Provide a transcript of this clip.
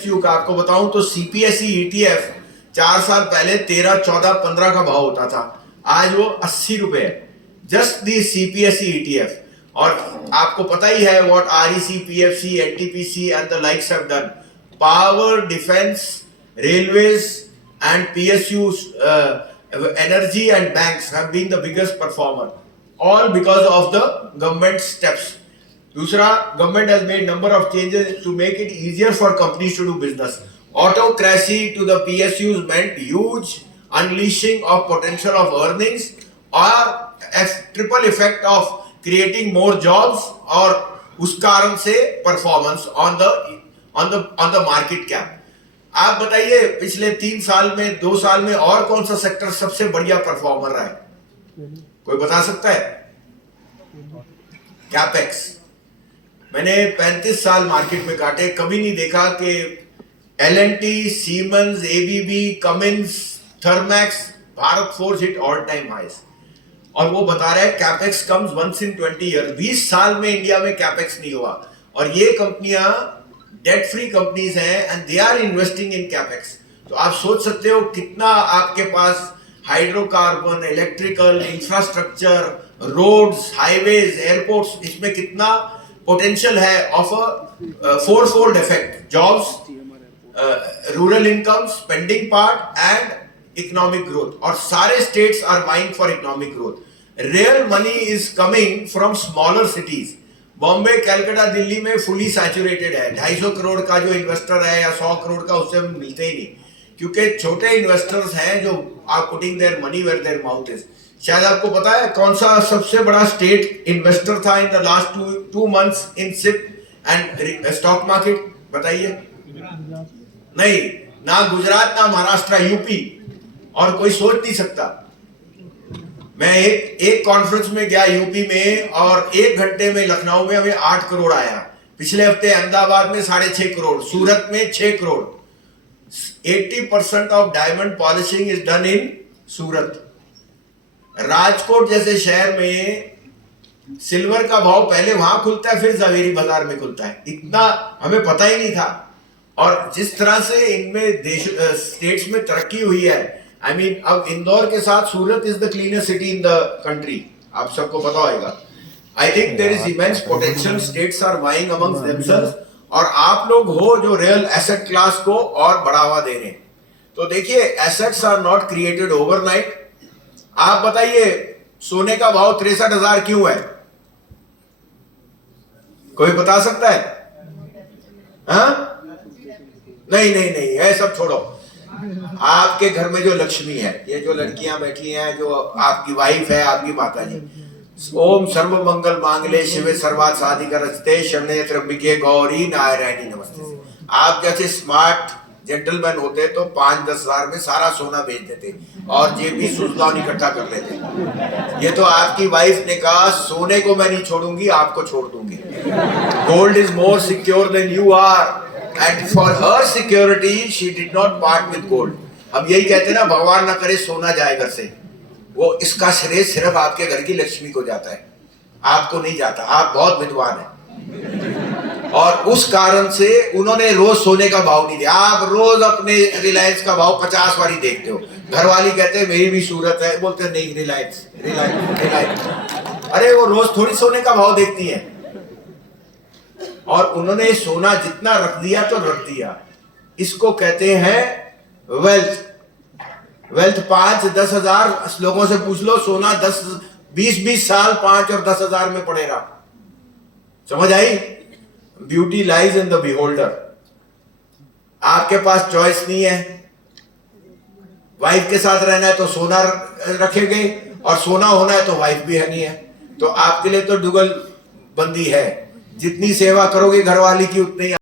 PSU का आपको बताऊं तो CPSE ETF 4 साल पहले 13, 14, 15 का भाव होता था, आज वो 80 रुपए है, जस्ट दी CPSE ETF। और आपको पता ही है what REC, PFC, NTPC and the likes have done. Power, defence, railways and PSUs, energy and banks have been the biggest performer, all because of the government steps. दूसरा, government has made number of changes to make it easier for companies to do business. Autocracy to the PSUs meant huge unleashing of potential of earnings or a triple effect of creating more jobs और उस कारण से performance on the market cap. आप बताइए पिछले 3 साल में, 2 साल में और कौन सा सेक्टर सबसे बढ़िया परफॉर्मर रहा है? कोई बता सकता है? कैपेक्स। मैंने 35 साल मार्केट में काटे, कभी नहीं देखा कि L&T, Siemens, ABB, Cummins, Thermax, Bharat Forge hit all time highs. और वो बता रहा है capex comes once in 20 year. 20 साल में इंडिया में कैपेक्स नहीं हुआ, और ये कंपनियां डेट फ्री कंपनीज हैं and they are investing in capex. तो आप सोच सकते हो कितना आपके पास hydrocarbon, electrical, infrastructure, roads, highways, airports, इसमें कितना पोटेंशियल है of a 4-fold effect: jobs, rural income, spending part and economic growth. और सारे states are vying for economic growth. Real money is coming from smaller cities. Bombay, Calcutta, Delhi में fully saturated है। 250 करोड़ का जो investor है या 100 करोड़ का, उससे मिलते ही नहीं, क्योंकि छोटे इन्वेस्टर्स हैं जो are putting their money where their mouth is. शायद आपको पता है कौन सा सबसे बड़ा स्टेट इन्वेस्टर था in the last 2 months in SIP and stock market? बताइए। नहीं, ना गुजरात, ना महाराष्ट्र, यूपी। और कोई सोच नहीं सकता। मैं एक कॉन्फ्रेंस में गया यूपी में, और 1 घंटे में लखनऊ में हमें 8 करोड़ आया। पिछले हफ्ते अहमदाबाद में 6.5 करोड़, सूरत में 6 crore. 80% of diamond polishing is done in Surat. Rajkot जैसे शहर में सिल्वर का भाव पहले वहां खुलता है, फिर जवेरी बाजार में खुलता है। इतना हमें पता ही नहीं था। और जिस तरह से इनमें स्टेट्स में तरक्की हुई है, I mean, अब इंदौर के साथ Surat is the cleanest city in the country, आप सबको पता होगा। I think there is immense potential, states are vying amongst themselves, और आप लोग हो जो रियल एसेट क्लास को और बढ़ावा दे रहे हैं। तो देखिए, assets are not created overnight. आप बताइए, सोने का भाव 63,000 क्यों है? कोई बता सकता है? हाँ? नहीं नहीं नहीं, है सब छोड़ो। आपके घर में जो लक्ष्मी है, ये जो लड़कियां बैठी हैं, जो आपकी वाइफ है, आपकी माता जी, ओम सर्व मंगल मांगले शिवे सर्वार्थ साधिका रचते शरण्ये त्र्यंबके गौरी नारायणी नमस्ते। आप जैसे स्मार्ट जेंटलमैन होते तो 5-10 हजार में सारा सोना बेच देते और जेबी सुजलॉन इकट्ठा कर लेते। ये तो आपकी वाइफ ने कहा, सोने को मैं नहीं छोड़ूंगी, आपको छोड़ दूंगी। Gold is more secure than you are, and for her security she did not part with gold. हम यही कहते हैं ना, भगवान ना करे सोना जाए घर से। वो इसका श्रेय सिर्फ आपके घर की लक्ष्मी को जाता है, आपको नहीं जाता। आप बहुत विद्वान हैं, और उस कारण से उन्होंने रोज सोने का भाव नहीं दिया। आप रोज अपने रिलायंस का भाव 50 बारी देखते हो। घर वाली कहते हैं मेरी भी सूरत है, बोलते हैं नहीं, रिलायंस रिलायंस रिलायंस। अरे वो रोज थोड़ी सोने का भाव देखती है। और उन्होंने सोना जितना रख दिया तो रख दिया। इसको कहते हैं वेल्थ। वेल्थ 5-10 हजार लोगों से पूछ लो, सोना 10-20 साल 5 और 10 हजार में पड़ेगा। समझ आई? Beauty lies in the beholder. आपके पास चॉइस नहीं है। वाइफ के साथ रहना है तो सोना रखेंगे, और सोना होना है तो वाइफ भी नहीं है। तो आपके लिए तो जुगल बंदी है। जितनी सेवा करोगे घरवाली की, उतनी